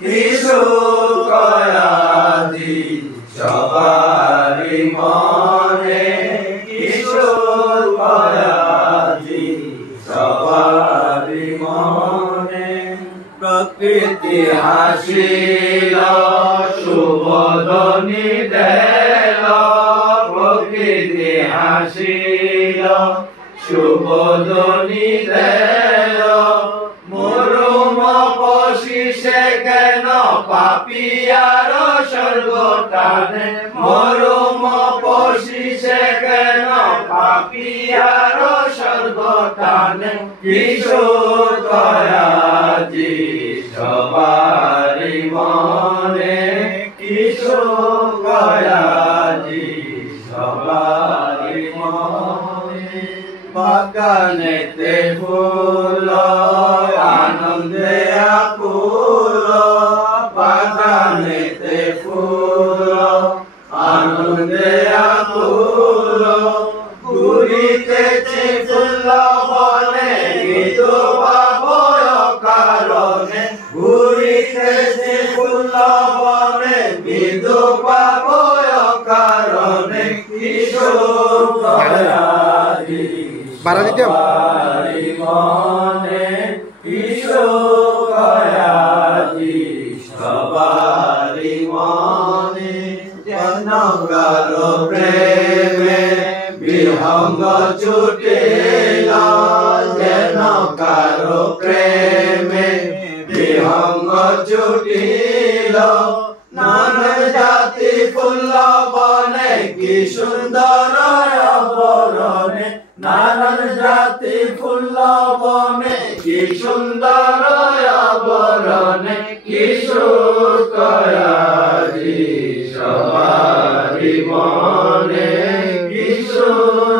কিশোর কয়াজি সবারি মনে কিশোর কয়াজি সবারি মনে প্রকৃতি হাসিল শুভধ্বনি দেল প্রকৃতি হাসিল শুভধ্বনি দেল মরুম পশিষে কেন পাপিয়ার স্বর্গটানে মরুম পশিষে কেন পাপিয়ার স্বর্গটানে কিশোর কয়াজি সবারি মনে কিশোর কয়াজি সবারি মনে বাগানেতে ফুল আনন্দে আকুল বাগানেতে ফুল আনন্দে আকুল ঘুরিতেছে ফুল বনে বিধবা ভয় কারণে ঘুরিতেছে ফুল বনে বিধবা ভয় কারণে কিশোর কয়াজি সবারি মনে কিশোর কয়াজি সবারি মনে যেন কারো প্রেমে বিহঙ্গ ছুটিল যেন কারো প্রেমে বিহঙ্গ ছুটিল নানা জাতি ফুল বনে কি সুন্দর আবরণে নানান জাতি ফুল বনে কি সুন্দর আবরণে কিশোর কয়াজি সবারি মনে কিশোর